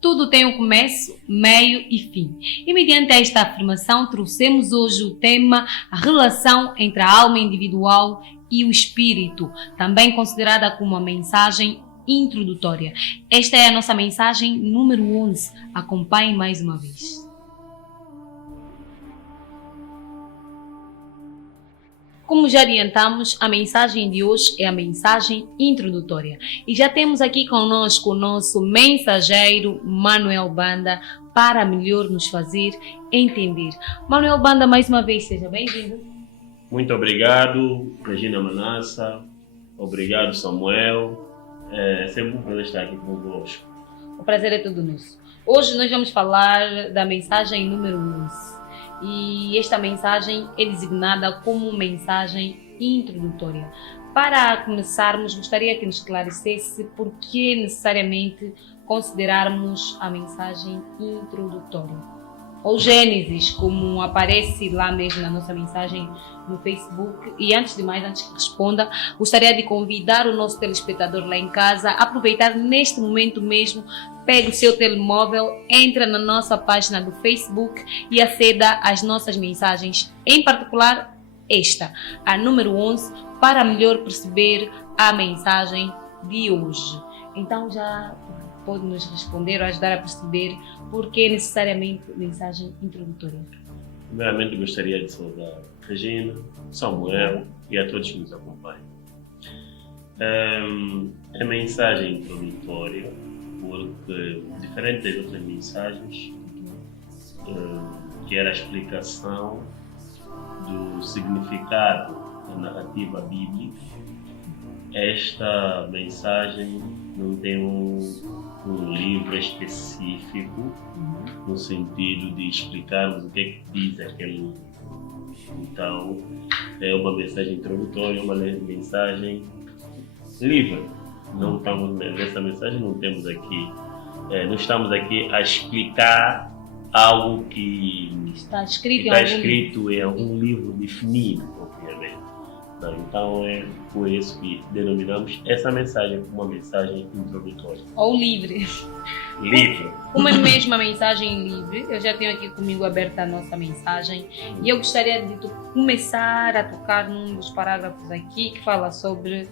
Tudo tem um começo, meio e fim. E mediante esta afirmação, trouxemos hoje o tema a relação entre a alma individual e o espírito, também considerada como uma mensagem introdutória. Esta é a nossa mensagem número 11. Acompanhe mais uma vez. Como já adiantamos, a mensagem de hoje é a mensagem introdutória. E já temos aqui conosco o nosso mensageiro, Manuel Banda, para melhor nos fazer entender. Manuel Banda, mais uma vez, seja bem-vindo. Muito obrigado, Regina Manassa. Obrigado, Samuel. É sempre um prazer estar aqui convosco. O prazer é todo nosso. Hoje nós vamos falar da mensagem número 11. E esta mensagem é designada como mensagem introdutória. Para começarmos, gostaria que nos esclarecesse por que necessariamente considerarmos a mensagem introdutória. Ou Gênesis, como aparece lá mesmo na nossa mensagem no Facebook. E antes de mais, antes que responda, gostaria de convidar o nosso telespectador lá em casa a aproveitar neste momento mesmo, pegue o seu telemóvel, entra na nossa página do Facebook e aceda às nossas mensagens, em particular esta, a número 11, para melhor perceber a mensagem de hoje. Então já pode nos responder ou ajudar a perceber por que necessariamente mensagem introdutória. Primeiramente, gostaria de saudar a Regina, Samuel e a todos que nos acompanham. A mensagem introdutória, porque, diferente das outras mensagens, que era a explicação do significado da narrativa bíblica, esta mensagem não tem um livro específico no sentido de explicarmos o que é que diz aquele livro. Então, é uma mensagem introdutória, uma mensagem livre. Não estamos nessa mensagem, não estamos aqui a explicar algo que está escrito em algum livro definido, obviamente. Então é por isso que denominamos essa mensagem como uma mensagem introdutória. Ou livre. Livre. Uma mesma mensagem livre. Eu já tenho aqui comigo aberta a nossa mensagem e eu gostaria de começar a tocar num dos parágrafos aqui que fala sobre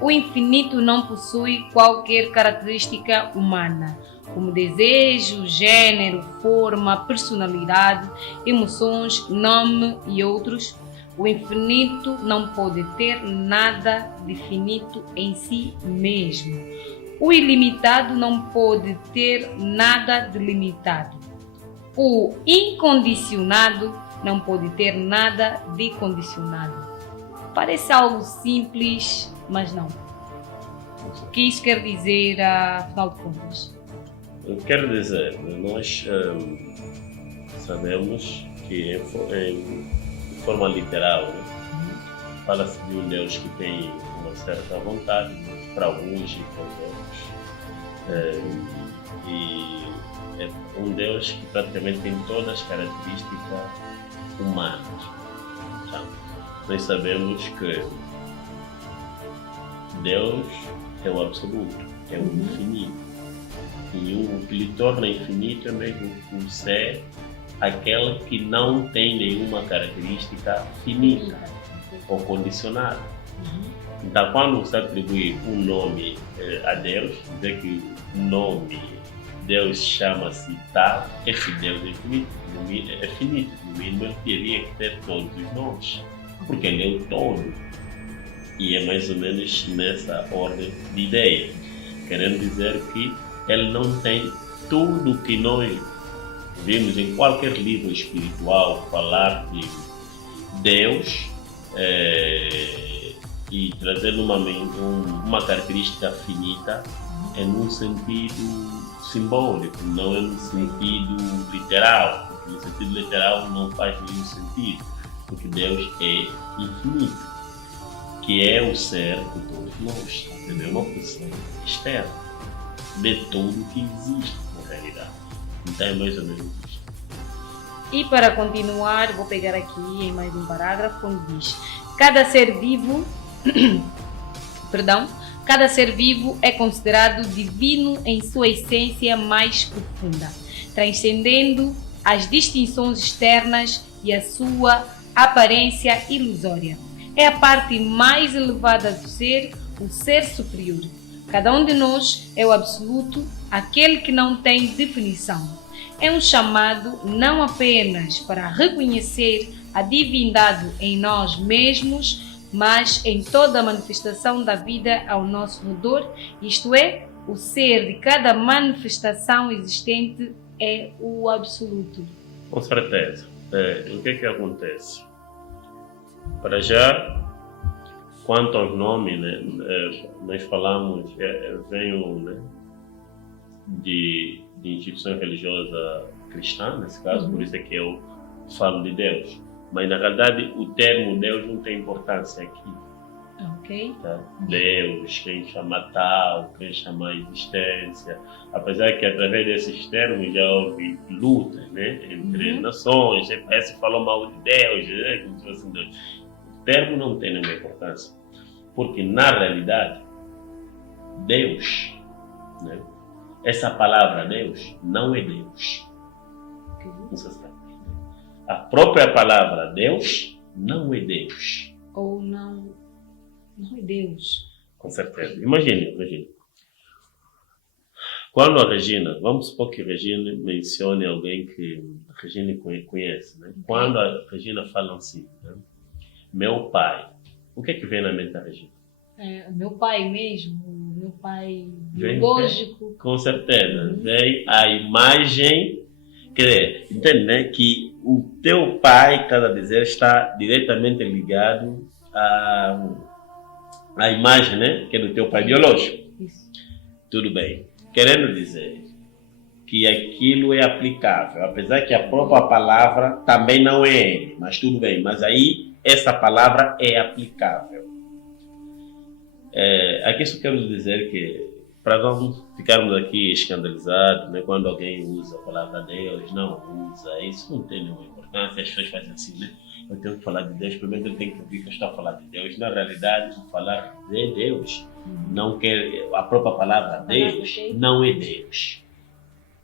o infinito não possui qualquer característica humana, como desejo, gênero, forma, personalidade, emoções, nome e outros. O infinito não pode ter nada de finito em si mesmo. O ilimitado não pode ter nada de limitado. O incondicionado não pode ter nada de condicionado. Parece algo simples, mas não. O que isso quer dizer, afinal de contas? Eu quero dizer, nós sabemos que de forma literal, fala-se de um Deus que tem uma certa vontade para alguns e para os outros, e é um Deus que praticamente tem todas as características humanas. Então, nós sabemos que Deus é o absoluto, é o infinito, e o que lhe torna infinito é mesmo o ser aquela que não tem nenhuma característica finita ou condicionada. Então, quando se atribui um nome a Deus, dizer que o nome Deus chama-se tal, esse Deus é finito, no mínimo ele teria que ter todos os nomes, porque ele é o todo. E é mais ou menos nessa ordem de ideia, querendo dizer que ele não tem tudo o que nós vimos em qualquer livro espiritual falar de Deus e trazendo uma característica finita é num sentido simbólico, não é no sentido literal, porque no sentido literal não faz nenhum sentido, porque Deus é infinito, que é o ser de todos nós, é uma pessoa externa de tudo que existe na realidade. Então é mais ou menos isso. E para continuar, vou pegar aqui em mais um parágrafo onde diz: cada ser vivo Cada ser vivo é considerado divino em sua essência mais profunda, transcendendo as distinções externas e a sua aparência ilusória. É a parte mais elevada do ser, o ser superior. Cada um de nós é o absoluto, aquele que não tem definição. É um chamado não apenas para reconhecer a divindade em nós mesmos, mas em toda a manifestação da vida ao nosso redor, isto é, o ser de cada manifestação existente é o absoluto. Com certeza. O que é que acontece? Para já, quanto aos nomes, né, nós falamos, venho, né, de instituição religiosa cristã, nesse caso, por isso é que eu falo de Deus. Mas, na realidade, o termo Deus não tem importância aqui. Ok. Tá? Deus, quem chama tal, quem chama existência. Apesar que, através desses termos, já houve lutas, né, entre nações. Se falou mal de Deus, né, como se fosse Deus. O termo não tem nenhuma importância. Porque, na realidade, Deus, né, essa palavra Deus não é Deus. Não se sabe. A própria palavra Deus não é Deus. Ou não é Deus. Com certeza. Imagine. Quando a Regina, vamos supor que a Regina mencione alguém que a Regina conhece, né? Quando a Regina fala assim, né? Meu pai, o que é que vem na mente da Regina? Meu pai mesmo, meu pai biológico. Com certeza. Vem a imagem. Quer dizer, entende, né? Que o teu pai, estás a dizer, está diretamente ligado à imagem, né? Que é do teu pai biológico. Isso. Tudo bem. Querendo dizer que aquilo é aplicável, apesar que a própria palavra também não é ele, mas tudo bem. Mas aí, essa palavra é aplicável. Aqui só quero dizer que, para não ficarmos aqui escandalizados, né, quando alguém usa a palavra Deus, não usa, isso não tem nenhuma importância, as pessoas fazem assim, né? Eu tenho que falar de Deus, primeiro eu tenho que ouvir que eu estou a falar de Deus. Na realidade, falar de Deus, não quer, a própria palavra Deus não é Deus.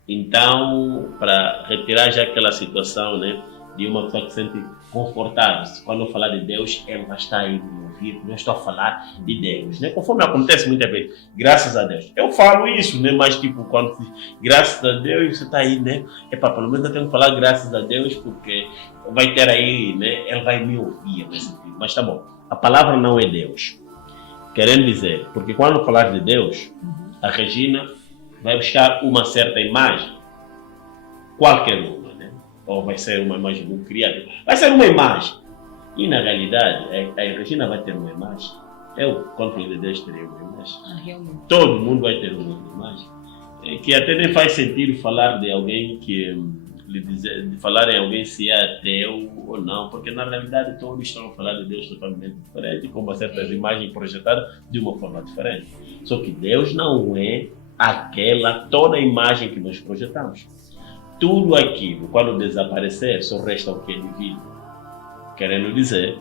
Então, para retirar já aquela situação, né, de uma pessoa que se sente confortável, quando eu falar de Deus, ele vai estar aí me ouvir, não estou a falar de Deus, né? Conforme acontece muitas vezes, graças a Deus. Eu falo isso, né? Mas tipo, quando graças a Deus, você está aí, né? Pelo menos eu tenho que falar graças a Deus, porque vai ter aí, né? Ele vai me ouvir, mas tá bom. A palavra não é Deus. Querendo dizer, porque quando falar de Deus, a Regina vai buscar uma certa imagem, qualquer uma, né? Ou vai ser uma imagem muito criada, vai ser uma imagem. E na realidade, a Regina vai ter uma imagem. Eu, quando falei de Deus, teria uma imagem. Todo mundo vai ter uma imagem. Que até nem faz sentido falar de alguém falar em alguém se é ateu ou não, porque na realidade todos estão a falar de Deus totalmente diferente, com certas imagens projetadas de uma forma diferente. Só que Deus não é toda a imagem que nós projetamos. Tudo aquilo, quando desaparecer, só resta o que é divino. Querendo dizer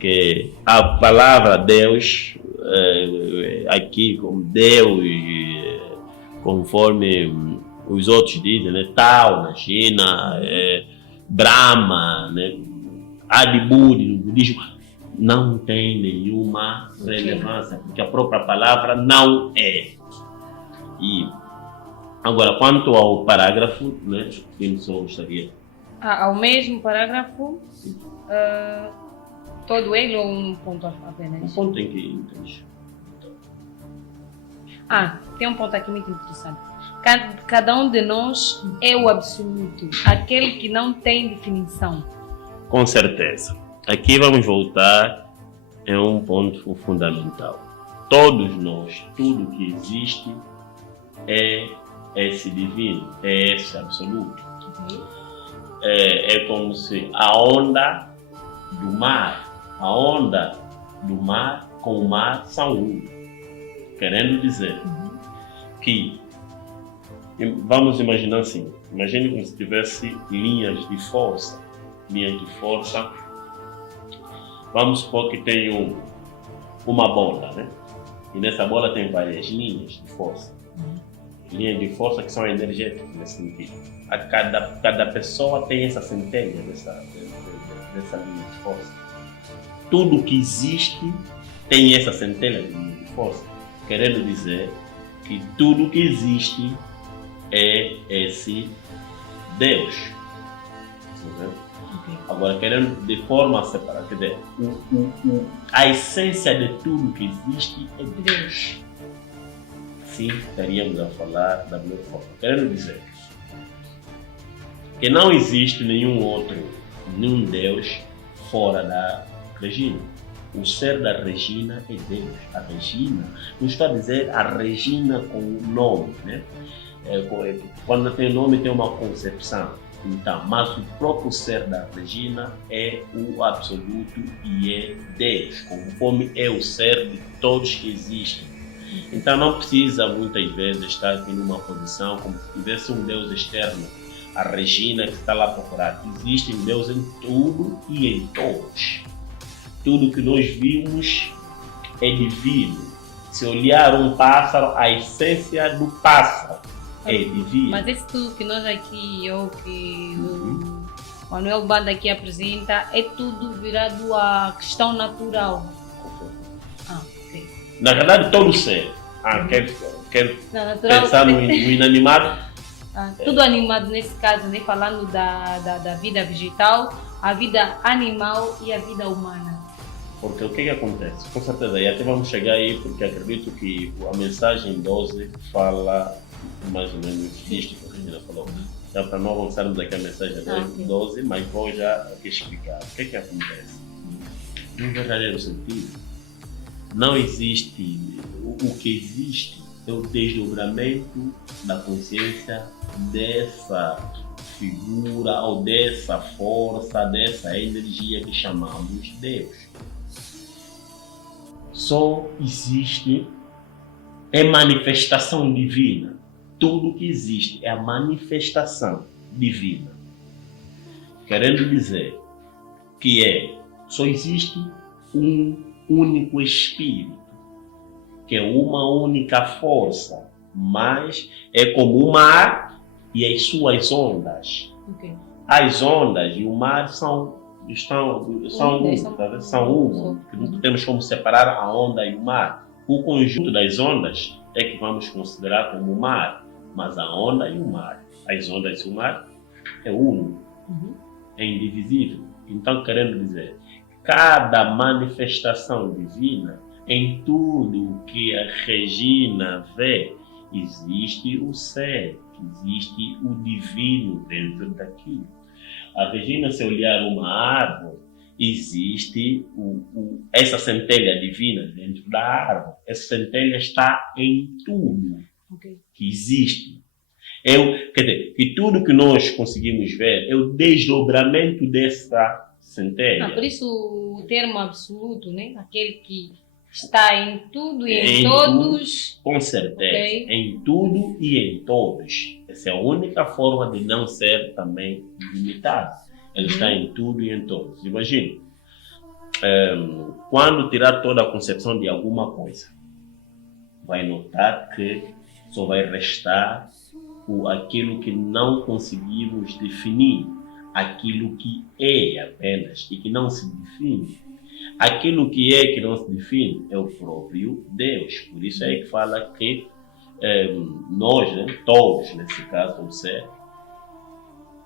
que a palavra Deus, aqui como Deus, conforme os outros dizem, né? Tao na China, Brahma, né? Adibudi no budismo, não tem nenhuma relevância, porque a própria palavra não é. E agora, quanto ao parágrafo, né? Eu só gostaria. Ao mesmo parágrafo, todo ele ou um ponto apenas? Um ponto em que entende. Tem um ponto aqui muito interessante. Cada um de nós é o absoluto, aquele que não tem definição. Com certeza. Aqui vamos voltar a um ponto fundamental. Todos nós, tudo que existe é esse divino, é esse absoluto. É como se a onda do mar com o mar são um. Querendo dizer que, vamos imaginar assim, imagine como se tivesse linhas de força. Vamos supor que tem uma bola, né? E nessa bola tem várias linhas de força. Linhas de força que são energéticas nesse sentido. Cada pessoa tem essa centelha dessa linha de força. Tudo que existe tem essa centelha de linha de força. Querendo dizer que tudo que existe é esse Deus. Agora, querendo de forma separada, quer dizer, a essência de tudo que existe é Deus. Sim, estaríamos a falar da mesma forma. Querendo dizer que não existe nenhum Deus fora da Regina. O ser da Regina é Deus. A Regina, não estou a dizer a Regina com o nome, né? Quando tem nome tem uma concepção. Então, mas o próprio ser da Regina é o absoluto e é Deus, conforme é o ser de todos que existem. Então não precisa muitas vezes estar aqui numa posição como se tivesse um Deus externo, a Regina que está lá a procurar. Existe Deus em tudo e em todos. Tudo que nós vimos é divino. Se olhar um pássaro, a essência do pássaro é divina. Mas isso tudo que nós aqui, ou que o Manuel Banda aqui apresenta, é tudo virado à questão natural. Ok. Na verdade, todo ser. Quero pensar no inanimado. Tudo animado nesse caso, né? Falando da vida vegetal, a vida animal e a vida humana. Porque o que acontece? Com certeza, e até vamos chegar aí, porque acredito que a mensagem 12 fala mais ou menos disto que a Regina falou. Dá para não avançarmos aqui a mensagem 12, mas vou já aqui explicar. O que acontece? No verdadeiro sentido, não existe, o que existe é o desdobramento da consciência dessa figura ou dessa força, dessa energia que chamamos Deus. Só existe manifestação divina. Tudo que existe é a manifestação divina. Querendo dizer que só existe um único espírito, que é uma única força, mas é como o mar e as suas ondas. Okay. As ondas e o mar são uma, que não temos como separar a onda e o mar. O conjunto das ondas é que vamos considerar como o mar, mas a onda e o mar, as ondas e o mar é uno, é indivisível. Então, querendo dizer, cada manifestação divina, em tudo que a Regina vê, existe o ser, existe o divino dentro daquilo. A Regina, se olhar uma árvore, existe essa centelha divina dentro da árvore. Essa centelha está em tudo que existe. Quer dizer, que tudo que nós conseguimos ver é o desdobramento dessa centelha. Por isso o termo absoluto, né? Aquele que está em tudo e em todos. Tudo, com certeza, em tudo e em todos. Essa é a única forma de não ser também limitado. Ele está em tudo e em todos. Imagine, quando tirar toda a concepção de alguma coisa, vai notar que só vai restar aquilo que não conseguimos definir, aquilo que é apenas e que não se define. Aquilo que não se define é o próprio Deus. Por isso é que fala que nós, né, todos, nesse caso, o ser,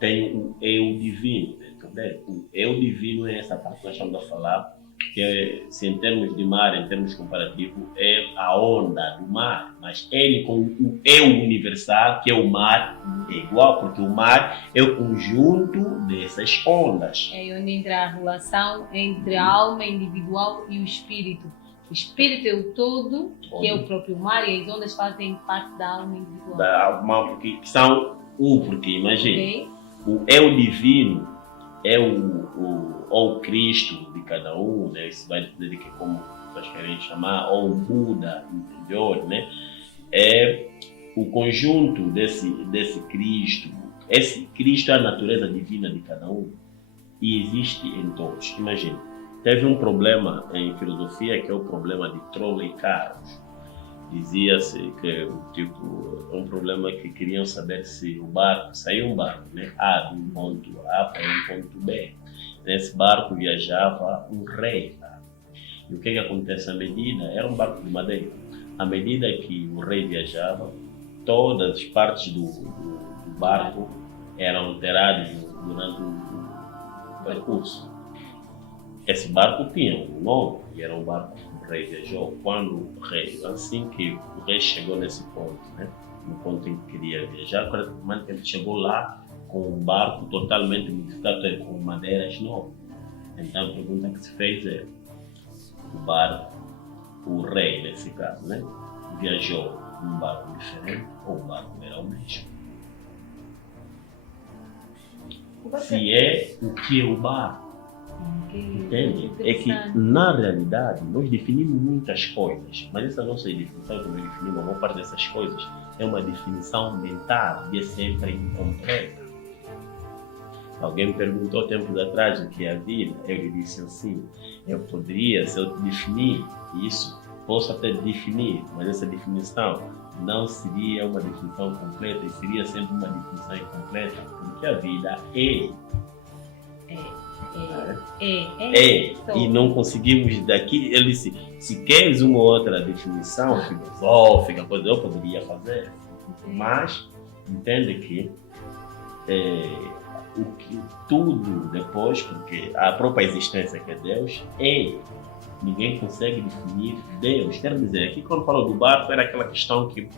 tem o eu divino dentro dele. O eu divino é essa parte que nós estamos a falar, que se em termos de mar, em termos comparativos, é a onda do mar. Mas ele com o eu universal, que é o mar, é igual, porque o mar é o conjunto dessas ondas. É onde entra a relação entre a alma individual e o espírito. O espírito é o todo, que é o próprio mar, e as ondas fazem parte da alma individual. Da alma, que são porque imagine, o eu divino é o Cristo de cada um, né? Isso vai dizer que como nós queremos chamar, ou o Buda interior, né? É o conjunto desse Cristo. Esse Cristo é a natureza divina de cada um e existe em todos. Imagine, teve um problema em filosofia que é o problema de Troll e Caros. dizia-se que tipo, um problema que queriam saber se o barco, saiu um barco, né? A de um ponto A para um ponto B. Nesse barco viajava um rei. E o que acontece à medida? Era um barco de madeira. À medida que o rei viajava, todas as partes do barco eram alteradas durante o percurso. Esse barco tinha um nome, e era um barco que o rei viajou. Quando o rei, assim que o rei chegou nesse ponto, né, no ponto em que queria viajar, praticamente ele chegou lá com um barco totalmente modificado, com madeiras novas. Então a pergunta que se fez é: o barco, o rei nesse caso, né, viajou num barco diferente ou o barco era o mesmo? Se é, o que é o barco? Entende? É que, na realidade, nós definimos muitas coisas, mas essa nossa definição que nós definimos, a maior parte dessas coisas, é uma definição mental e é sempre incompleta. Alguém me perguntou tempos atrás o que é a vida. Eu lhe disse assim: eu poderia, se eu definir isso, posso até definir, mas essa definição não seria uma definição completa e seria sempre uma definição incompleta, porque a vida é. E não conseguimos daqui. Ele disse: se queres uma outra definição filosófica, coisa eu poderia fazer, mas entende que o que tudo depois, porque a própria existência que é Deus, ninguém consegue definir Deus. Quero dizer, aqui quando falo do barco, era aquela questão que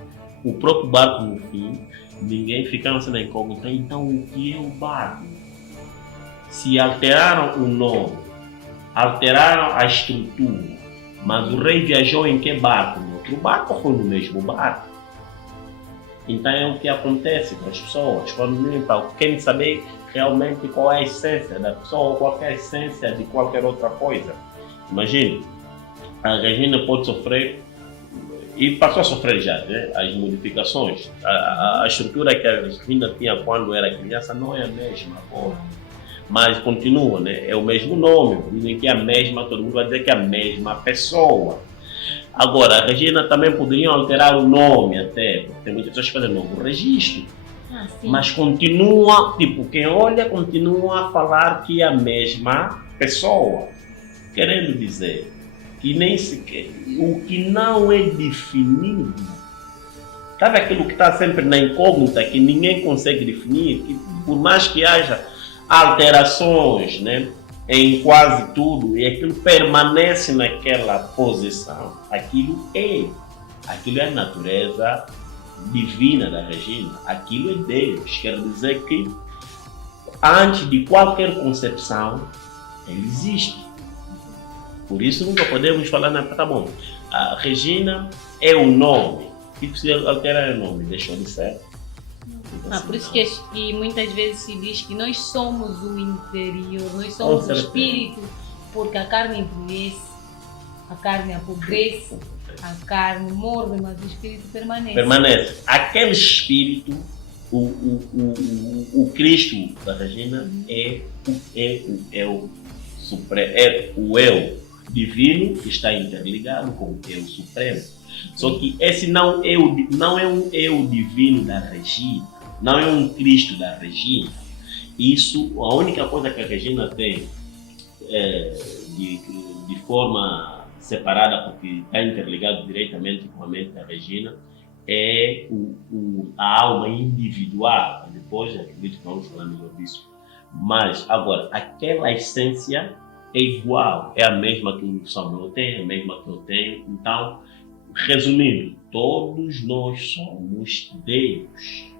o próprio barco no fim, ninguém ficava assim na incógnita. Então o que é o barco? Se alteraram o nome, alteraram a estrutura, mas o rei viajou em que barco? No outro barco ou foi no mesmo barco? Então é o que acontece com as pessoas quando querem saber realmente qual é a essência da pessoa ou qual é a essência de qualquer outra coisa. Imagine, a Regina pode sofrer, e passou a sofrer já, né? As modificações. A estrutura que a Regina tinha quando era criança não é a mesma agora. Mas continua, né? É o mesmo nome, dizem que é a mesma, todo mundo vai dizer que é a mesma pessoa. Agora, a Regina também poderiam alterar o nome até, porque tem muitas pessoas que fazem novo registro. Mas continua, tipo, quem olha continua a falar que é a mesma pessoa. Querendo dizer que nem sequer, o que não é definido, sabe aquilo que está sempre na incógnita, que ninguém consegue definir, que por mais que haja alterações, né, em quase tudo, e aquilo permanece naquela posição, aquilo é a natureza divina da Regina, aquilo é Deus. Quer dizer que antes de qualquer concepção, ele existe. Por isso nunca podemos falar, tá bom, a Regina é o nome, e se alterar o nome, deixou de ser. Por isso que muitas vezes se diz que nós somos o interior, nós somos o espírito, porque a carne envelhece, a carne apodrece, a carne morre, mas o espírito permanece. Aquele espírito, o Cristo da Regina é o supremo, é o eu divino que está interligado com o eu supremo. Só que esse não é um eu divino da Regina, não é um Cristo da Regina. Isso, a única coisa que a Regina tem de forma separada, porque está interligado diretamente com a mente da Regina, é a alma individual. Depois, acredito que vamos falar melhor disso. Mas, agora, aquela essência é igual, é a mesma que o Samuel tem, é a mesma que eu tenho. Então, resumindo, todos nós somos Deus.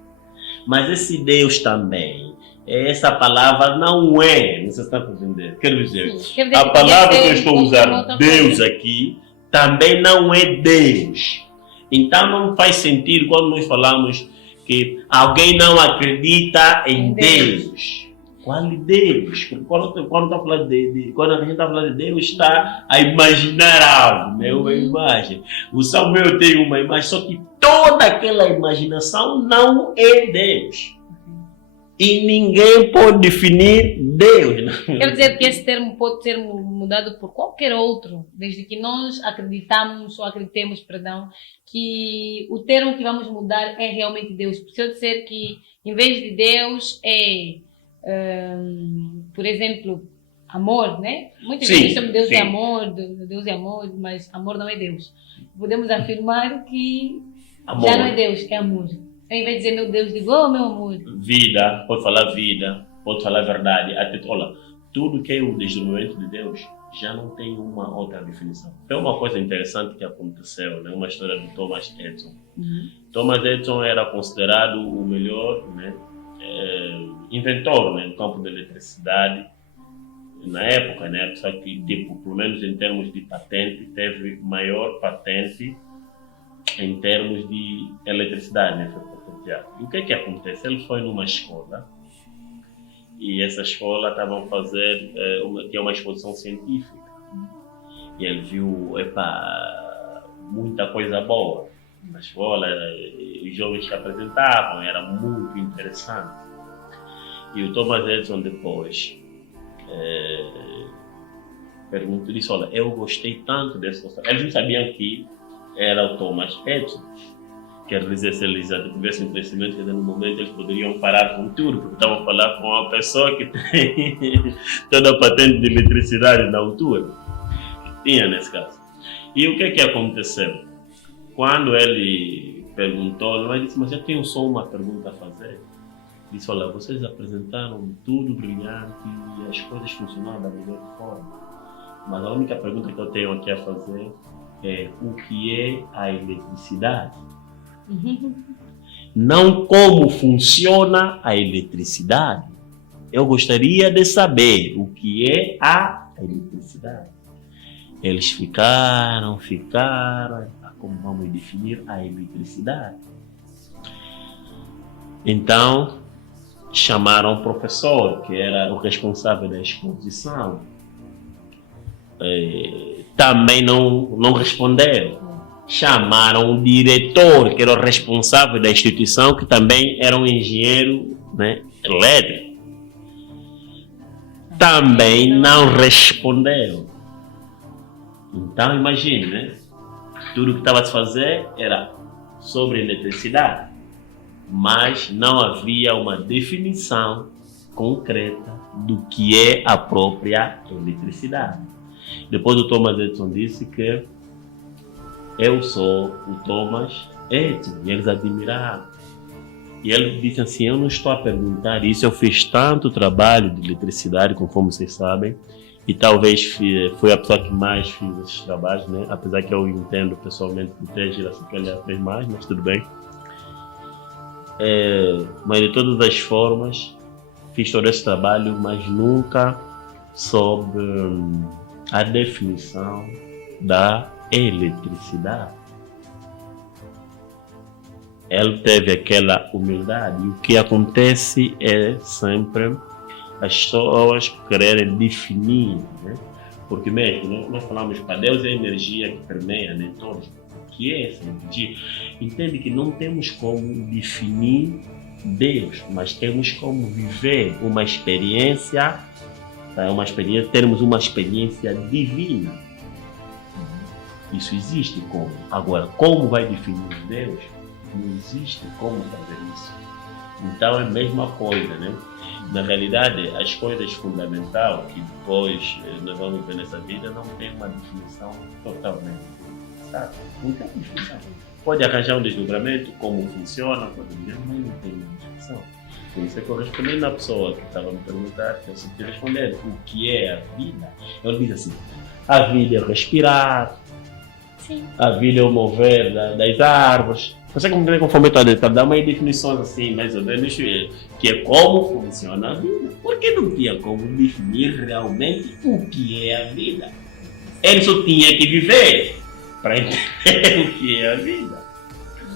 Mas esse Deus também, essa palavra não é, não sei se está entendendo. Quero dizer, a palavra que eu estou a usar, Deus aqui, também não é Deus. Então não faz sentido quando nós falamos que alguém não acredita em Deus. Qual é Deus? Quando a gente está falando de Deus, está a imaginar algo, né? Uma imagem. O Samuel tem uma imagem, só que toda aquela imaginação não é Deus. E ninguém pode definir Deus. Quer dizer que esse termo pode ser mudado por qualquer outro, desde que nós acreditemos, perdão, que o termo que vamos mudar é realmente Deus. Se eu disser que, em vez de Deus, por exemplo, amor, né? Muitas vezes chamam Deus de amor, Deus é amor, mas amor não é Deus. Podemos afirmar que amor já não é Deus, é amor. Em vez de dizer meu Deus, digo, oh meu amor. Vida, pode falar vida, pode falar verdade. Até, olha, tudo que é o desenvolvimento de Deus já não tem uma outra definição. Foi uma coisa interessante que aconteceu, né? Uma história do Thomas Edison. Thomas Edison era considerado o melhor, né, inventor, né, no campo da eletricidade na época, né? Só que, tipo, pelo menos em termos de patente, teve maior patente em termos de eletricidade, né? E o que é que acontece? Ele foi numa escola e essa escola estava a fazer uma exposição científica e ele viu muita coisa boa na escola, os jovens que apresentavam, era muito interessante. E o Thomas Edison depois perguntou, disse, olha, eu gostei tanto dessa coisa. Eles não sabiam que era o Thomas Edison. Quer dizer, se eles já tivessem conhecimento, que no momento eles poderiam parar com tudo, porque estavam a falar com uma pessoa que tem toda a patente de eletricidade na altura. Tinha nesse caso. E o que é que aconteceu? Quando ele perguntou, ele disse, mas eu tenho só uma pergunta a fazer. Ele disse, olha, vocês apresentaram tudo brilhante e as coisas funcionaram da melhor forma. Mas a única pergunta que eu tenho aqui a fazer é o que é a eletricidade? Não como funciona a eletricidade. Eu gostaria de saber o que é a eletricidade. Eles ficaram, como vamos definir a eletricidade? Então, chamaram o professor, que era o responsável da exposição. Também não responderam. Chamaram o diretor, que era o responsável da instituição, que também era um engenheiro, né, elétrico. Também não responderam. Então, imagine, né? Tudo que estava a se fazer era sobre eletricidade, mas não havia uma definição concreta do que é a própria eletricidade. Depois o Thomas Edison disse que eu sou o Thomas Edison, e eles admiraram. E ele disse assim, eu não estou a perguntar isso, eu fiz tanto trabalho de eletricidade, conforme vocês sabem, e talvez foi a pessoa que mais fez esses trabalhos, né? Apesar que eu entendo pessoalmente que o Teja que ele fez mais, mas tudo bem. Mas de todas as formas, fiz todo esse trabalho, mas nunca sob a definição da eletricidade. Ele teve aquela humildade. E o que acontece é sempre as pessoas quererem definir, né? Porque mesmo, né? Nós falamos para Deus é a energia que permeia, né? Todos. O que é essa energia? Entende que não temos como definir Deus, mas temos como viver uma experiência, termos uma experiência divina. Isso existe como. Agora, como vai definir Deus? Não existe como fazer isso. Então é a mesma coisa, né? Na realidade, as coisas fundamentais que depois nós vamos ver nessa vida não tem uma definição totalmente, sabe? Não tem definição. Pode arranjar um desdobramento, como funciona, pode dizer, mas não tem uma definição. Por isso é que eu respondi na pessoa que estava me perguntar, que eu sempre responder o que é a vida. Eu digo assim, a vida é respirar, sim. A vida é o mover das árvores. Você como conforme eu estou dá uma definição assim, mais ou menos, que é como funciona a vida. Porque não tinha como definir realmente o que é a vida. Ele só tinha que viver para entender o que é a vida.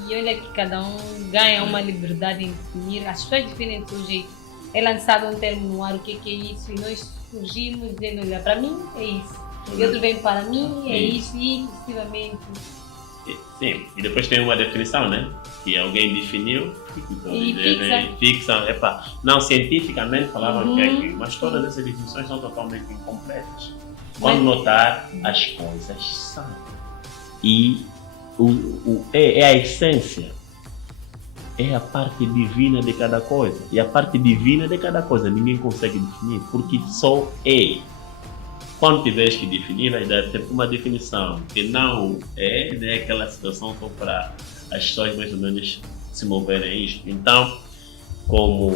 E olha que cada um ganha uma liberdade em definir. As pessoas definem do seu jeito. É lançado um termo no ar, o que é isso, e nós surgimos dizendo, olha, para mim é isso. E outro vem para mim, é isso, e sucessivamente. Sim, e depois tem uma definição, né? que alguém definiu, então E fixam. Não, cientificamente falavam que é aqui, mas todas essas definições são totalmente incompletas. Quando notar, as coisas são. E é a essência, é a parte divina de cada coisa. E a parte divina de cada coisa ninguém consegue definir, porque só é. Quando tiveres que definir, vai dar sempre uma definição, que não é aquela situação só para as pessoas mais ou menos se moverem a isto. Então, como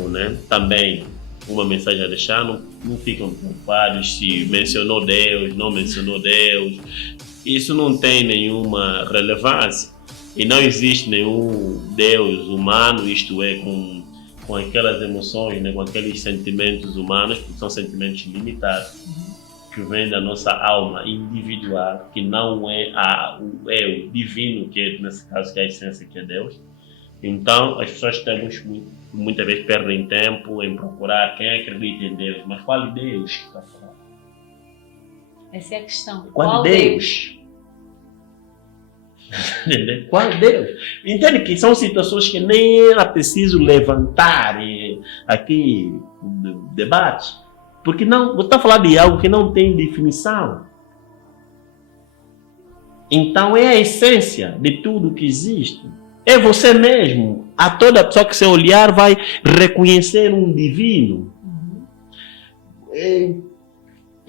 também uma mensagem a deixar, não ficam preocupados se mencionou Deus, não mencionou Deus. Isso não tem nenhuma relevância. E não existe nenhum Deus humano, isto é, com aquelas emoções, com aqueles sentimentos humanos, porque são sentimentos limitados, que vêm da nossa alma individual, que não é o divino, que é, nesse caso, que é a essência, que é Deus. Então, as pessoas muitas vezes perdem tempo em procurar quem acredita em Deus, mas qual Deus que está falando? Essa é a questão. Qual Deus? Qual Deus? Entende que são situações que nem era preciso levantar aqui o debate, porque não, você está falando de algo que não tem definição. Então é a essência de tudo que existe. É você mesmo. A toda pessoa que você olhar vai reconhecer um divino.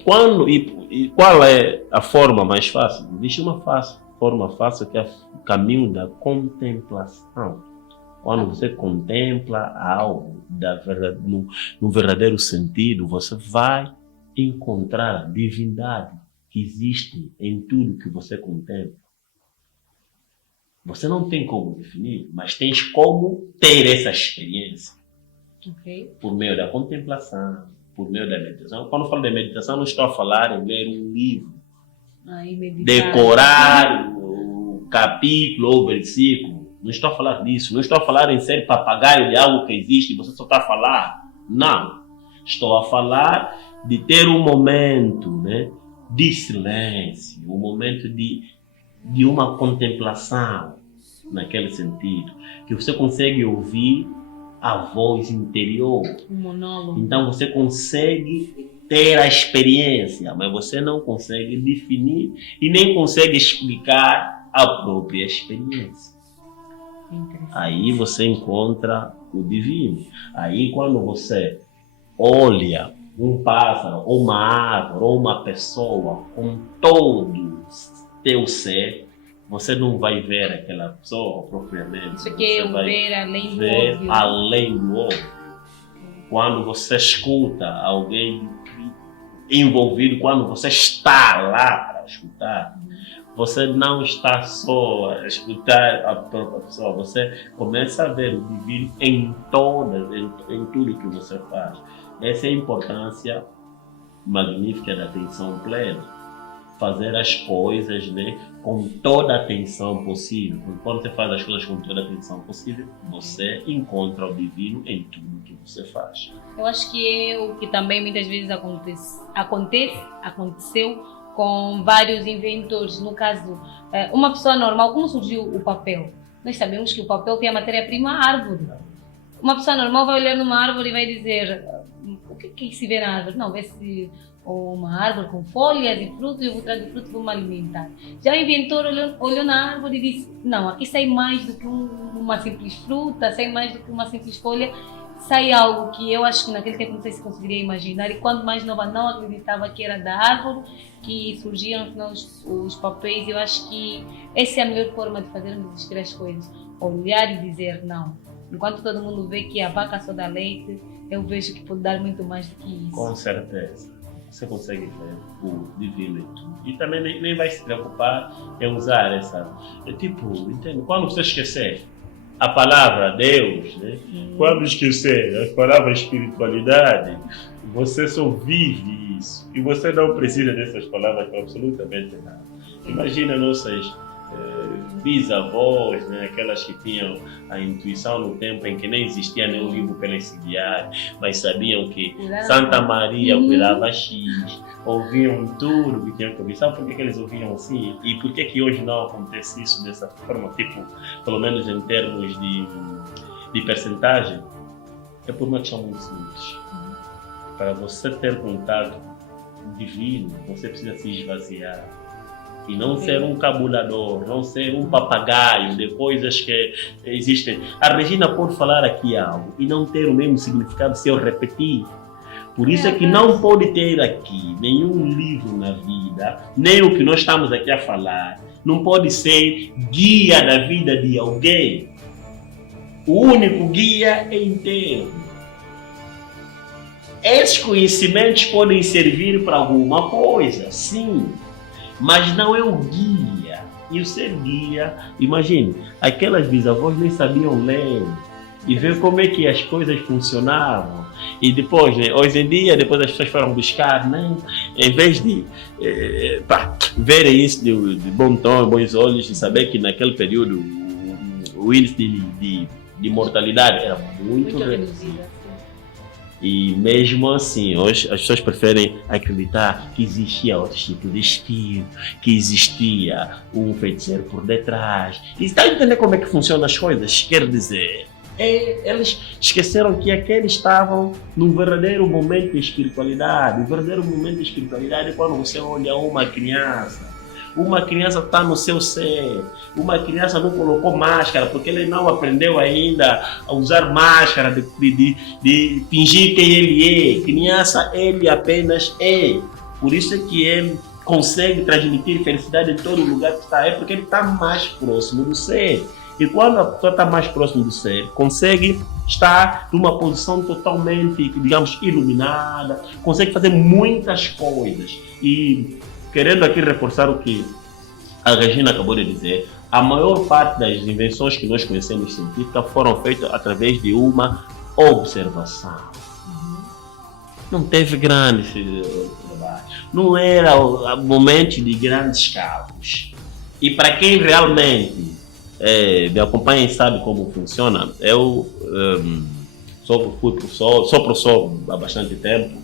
Qual é a forma mais fácil? Existe uma forma fácil que é o caminho da contemplação. Quando você contempla algo no verdadeiro sentido, você vai encontrar a divindade que existe em tudo que você contempla. Você não tem como definir, mas tens como ter essa experiência. Okay. Por meio da contemplação, por meio da meditação. Quando eu falo de meditação, não estou a falar em ler um livro, decorar o capítulo ou o versículo. Não estou a falar disso. Não estou a falar em ser papagaio de algo que existe e você só está a falar. Não. Estou a falar de ter um momento de silêncio, um momento de uma contemplação, naquele sentido, que você consegue ouvir a voz interior. Um monólogo. Então você consegue ter a experiência, mas você não consegue definir e nem consegue explicar a própria experiência. Aí você encontra o divino. Aí quando você olha um pássaro, ou uma árvore, ou uma pessoa com todo teu ser, você não vai ver aquela pessoa propriamente. Você quer ver além do óbvio. Além do óbvio. Quando você escuta alguém envolvido, quando você está lá para escutar, você não está só a escutar a própria pessoa, você começa a ver o divino em tudo que você faz. Essa é a importância magnífica da atenção plena. Fazer as coisas com toda a atenção possível. Porque quando você faz as coisas com toda a atenção possível, você encontra o divino em tudo que você faz. Eu acho que é o que também muitas vezes aconteceu com vários inventores. No caso, uma pessoa normal, como surgiu o papel? Nós sabemos que o papel tem a matéria-prima árvore. Uma pessoa normal vai olhar numa árvore e vai dizer: o que se vê na árvore? Não, vê-se uma árvore com folhas e frutos, eu vou trazer frutos e vou me alimentar. Já o inventor olhou na árvore e disse: não, aqui sai mais do que uma simples fruta, sai mais do que uma simples folha, sai algo que eu acho que naquele tempo não sei se conseguiria imaginar, e quando mais nova não acreditava que era da árvore que surgiam os papéis. Eu acho que essa é a melhor forma de fazermos existir as coisas, olhar e dizer não. Enquanto todo mundo vê que a vaca só dá leite, eu vejo que pode dar muito mais do que isso. Com certeza. Você consegue ver o divino em tudo. E também nem vai se preocupar em usar essa... entende? Quando você esquecer a palavra Deus, quando esquecer a palavra espiritualidade, você só vive isso. E você não precisa dessas palavras para absolutamente nada. Imagina nossas bisavós, né? Aquelas que tinham a intuição no tempo em que nem existia nenhum livro para eles se guiar, mas sabiam que Santa Maria cuidava X, ouviam tudo que tinham que ouvir. Sabe por que eles ouviam assim? E por que hoje não acontece isso dessa forma, tipo, pelo menos em termos de percentagem? É por uma questão muito simples. Para você ter contato divino, você precisa se esvaziar. E não ser um cabulador, não ser um papagaio de coisas que existem. A Regina pode falar aqui algo e não ter o mesmo significado se eu repetir. Por isso é que não pode ter aqui nenhum livro na vida, nem o que nós estamos aqui a falar, não pode ser guia da vida de alguém. O único guia é interno. Esses conhecimentos podem servir para alguma coisa, sim, mas não é o guia. E o ser guia, imagine, aquelas bisavós nem sabiam ler e ver como é que as coisas funcionavam. E depois, né, hoje em dia, depois as pessoas foram buscar, né, em vez de verem isso de bom tom, bons olhos, e saber que naquele período o índice de mortalidade era muito reduzido. E mesmo assim, hoje as pessoas preferem acreditar que existia outro tipo de espírito, que existia um feiticeiro por detrás. E está a entender como é que funcionam as coisas? Quer dizer, eles esqueceram que aqueles estavam num verdadeiro momento de espiritualidade. O verdadeiro momento de espiritualidade é quando você olha uma criança. Uma criança está no seu ser. Uma criança não colocou máscara porque ele não aprendeu ainda a usar máscara, de fingir quem ele é. Criança, ele apenas é. Por isso é que ele consegue transmitir felicidade em todo lugar que está. É porque ele está mais próximo do ser. E quando a pessoa está mais próximo do ser, consegue estar numa posição totalmente, digamos, iluminada, consegue fazer muitas coisas. E querendo aqui reforçar o que a Regina acabou de dizer, a maior parte das invenções que nós conhecemos científicas foram feitas através de uma observação. Não teve grandes trabalhos. Não era momento de grandes calos. E para quem realmente me acompanha e sabe como funciona, eu sou professor há bastante tempo.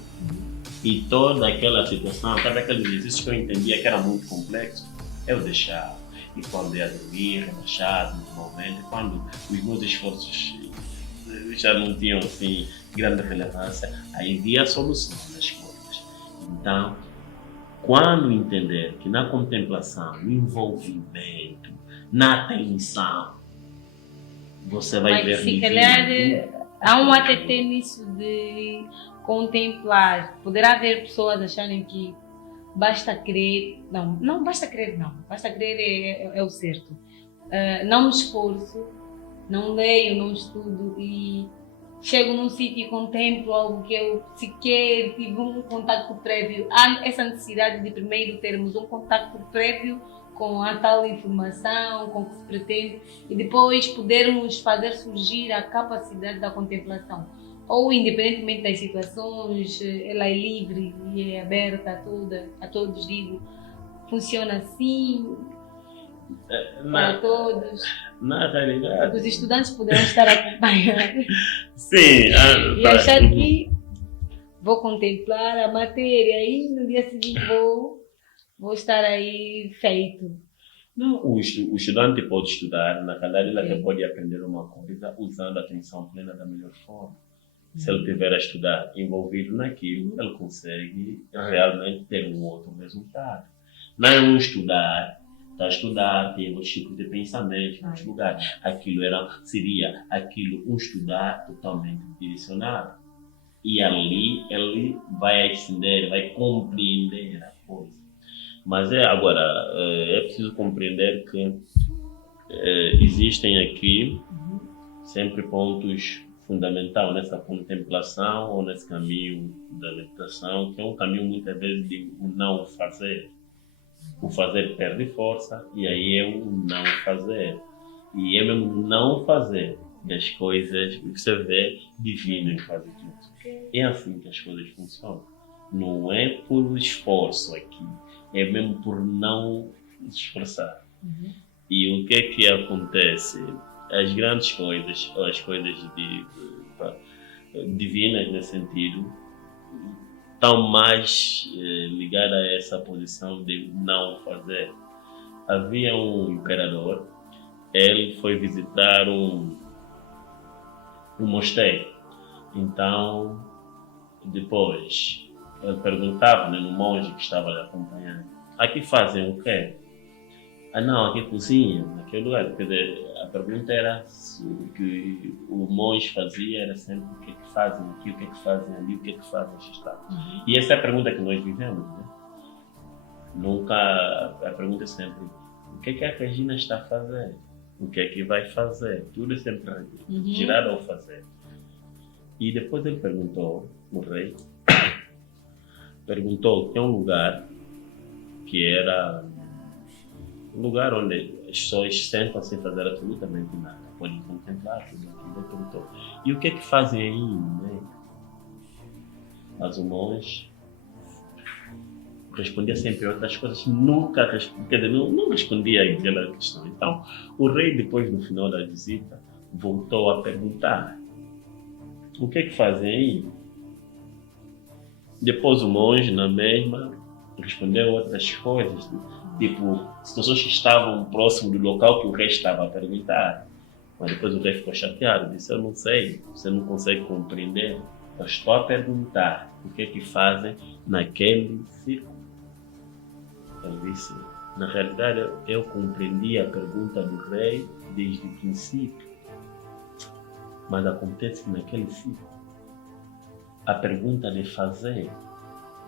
E toda aquela situação, cada aquele exercício que eu entendia que era muito complexo, eu deixava. E quando ia dormir, relaxado, normalmente, quando os meus esforços já não tinham assim, grande relevância, aí via a solução das coisas. Então, quando entender que na contemplação, no envolvimento, na atenção, você vai ver... Se calhar há um ATT nisso de contemplar. Poderá haver pessoas acharem que basta crer, não basta crer, basta crer é o certo. Não me esforço, não leio, não estudo e chego num sítio e contemplo algo que eu sequer tive um contacto prévio. Há essa necessidade de primeiro termos um contacto prévio com a tal informação, com o que se pretende, e depois podermos fazer surgir a capacidade da contemplação. Ou, independentemente das situações, ela é livre e é aberta a todos, digo, funciona assim, para todos. Na realidade... Os estudantes poderão estar a acompanhar. Sim. E achar que vou contemplar a matéria e no dia seguinte vou estar aí feito. Não, o estudante pode estudar, na verdade ele até pode aprender uma coisa usando a atenção plena da melhor forma. Se ele estiver a estudar envolvido naquilo, ele consegue realmente ter um outro resultado. Não é um estudar, está a estudar, tem outros tipos de pensamentos, em outros lugares. Seria um estudar totalmente direcionado. E ali ele vai estender, vai compreender a coisa. Mas agora, é preciso compreender que existem aqui sempre pontos fundamentais nessa contemplação ou nesse caminho da meditação, que é um caminho muitas vezes de não fazer. O fazer perde força e aí é o não fazer. E é mesmo não fazer das coisas que você vê divino em quase tudo. É assim que as coisas funcionam. Não é por esforço aqui. É mesmo por não se esforçar. E o que acontece? As grandes coisas, ou as coisas divinas nesse sentido, estão mais ligadas a essa posição de não fazer. Havia um imperador, ele foi visitar um mosteiro. Então, depois, ele perguntava, né, no monge que estava lhe acompanhando: aqui fazem o quê? Ah, não, aqui cozinham, naquele lugar. Quer dizer, a pergunta era o que o monge fazia, era sempre o que é que fazem aqui, o que é que fazem ali, o que é que fazem está. E essa é a pergunta que nós vivemos, né? Nunca, a pergunta é sempre: o que é que a Regina está a fazer? O que é que vai fazer? Tudo é sempre girar ao fazer. E depois ele perguntou, o rei, perguntou que é um lugar que era um lugar onde as pessoas sentam sem fazer absolutamente nada, podem contemplar tudo aquilo. Ele perguntou: e o que é que fazem aí, né? Mas o monge respondia sempre outras coisas, nunca quer dizer, não respondia aquela questão. Então, o rei, depois, no final da visita, voltou a perguntar: o que é que fazem aí? Depois o monge, na mesma, respondeu outras coisas, tipo, situações que estavam próximo do local que o rei estava a perguntar. Mas depois o rei ficou chateado, disse: eu não sei, você não consegue compreender. Eu estou a perguntar o que é que fazem naquele círculo. Ele disse: na realidade, eu compreendi a pergunta do rei desde o princípio. Mas acontece que naquele ciclo, a pergunta de fazer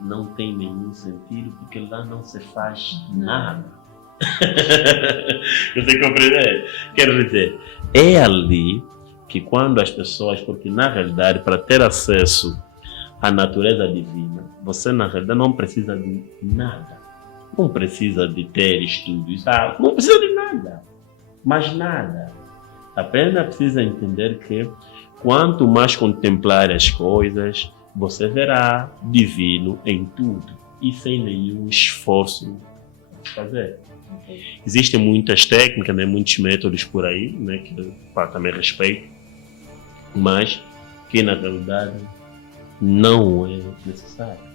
não tem nenhum sentido, porque lá não se faz nada. Você compreende? Quero dizer, é ali que quando as pessoas, porque na realidade, para ter acesso à natureza divina, você na realidade não precisa de nada. Não precisa de ter estudos, não precisa de nada. Mas nada. Apenas precisa entender que quanto mais contemplar as coisas, você verá divino em tudo e sem nenhum esforço de fazer. Existem muitas técnicas, né, muitos métodos por aí, né, que eu também respeito, mas que na realidade não é necessário.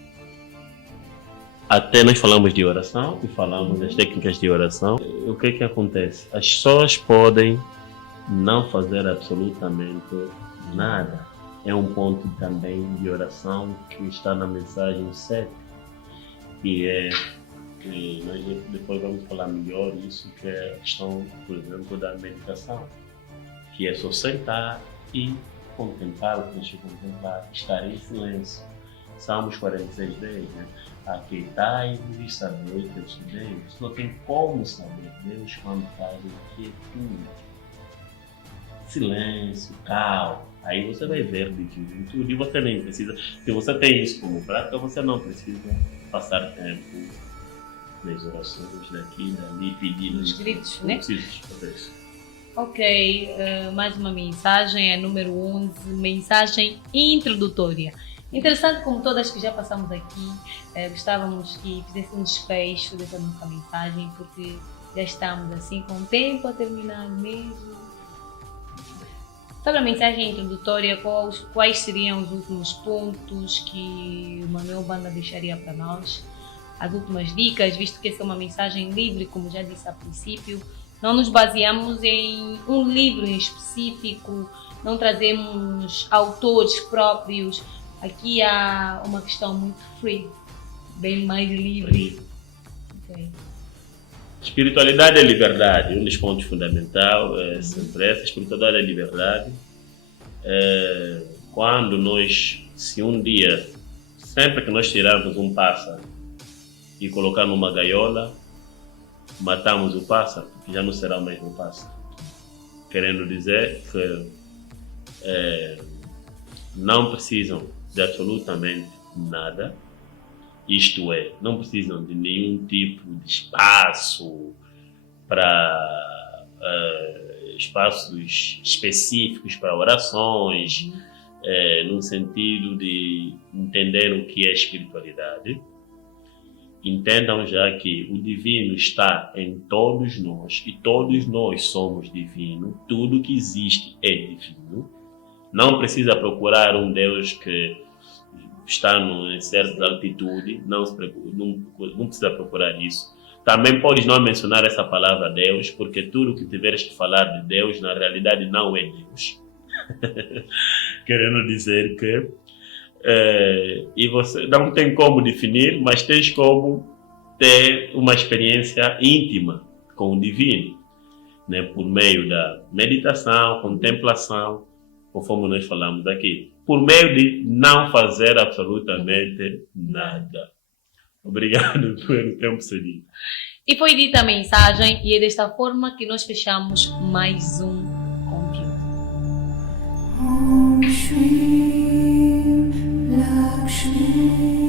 Até nós falamos de oração e falamos das técnicas de oração. O que é que acontece? As pessoas podem não fazer absolutamente nada. É um ponto também de oração que está na mensagem 7, que é, que nós depois vamos falar melhor isso, que é a questão, por exemplo, da meditação, que é só sentar e contemplar o que deixa contemplar, estar em silêncio. Salmos 46, 10, né? Aquietai-vos e saber que eu sou Deus. Não tem como saber Deus quando faz o quietude, silêncio, calma. Aí você vai ver de tudo e você nem precisa. Se você tem isso como prática, você não precisa passar tempo nas orações daqui, dali, pedindo. Os gritos, né? Não precisa fazer isso. Ok, mais uma mensagem, é número 11, mensagem introdutória. Interessante, como todas que já passamos aqui, gostávamos que fizesse um desfecho dessa nossa mensagem, porque já estamos assim com o tempo a terminar mesmo. Sobre a mensagem introdutória, quais seriam os últimos pontos que o Manuel Banda deixaria para nós? As últimas dicas, visto que essa é uma mensagem livre, como já disse a princípio, não nos baseamos em um livro em específico, não trazemos autores próprios. Aqui há uma questão muito free, bem mais livre. Okay. Espiritualidade é liberdade. Um dos pontos fundamentais é sempre essa. Espiritualidade é liberdade. Quando nós, se um dia, sempre que nós tirarmos um pássaro e colocar numa gaiola, matamos o pássaro, já não será o mesmo pássaro. Querendo dizer que não precisam de absolutamente nada, isto é, não precisam de nenhum tipo de espaço para espaços específicos para orações, no sentido de entender o que é espiritualidade. entendam já que o divino está em todos nós e todos nós somos divino. Tudo que existe é divino. Não precisa procurar um Deus que está em certa altitude, não precisa procurar isso. Também podes não mencionar essa palavra Deus, porque tudo que tiveres que falar de Deus, na realidade não é Deus. Querendo dizer que e você não tem como definir, mas tens como ter uma experiência íntima com o divino, né? Por meio da meditação, contemplação, conforme nós falamos aqui, por meio de não fazer absolutamente nada. Obrigado pelo tempo cedido. E foi dita a mensagem, e é desta forma que nós fechamos mais um conteúdo. Om Shri Lakshmi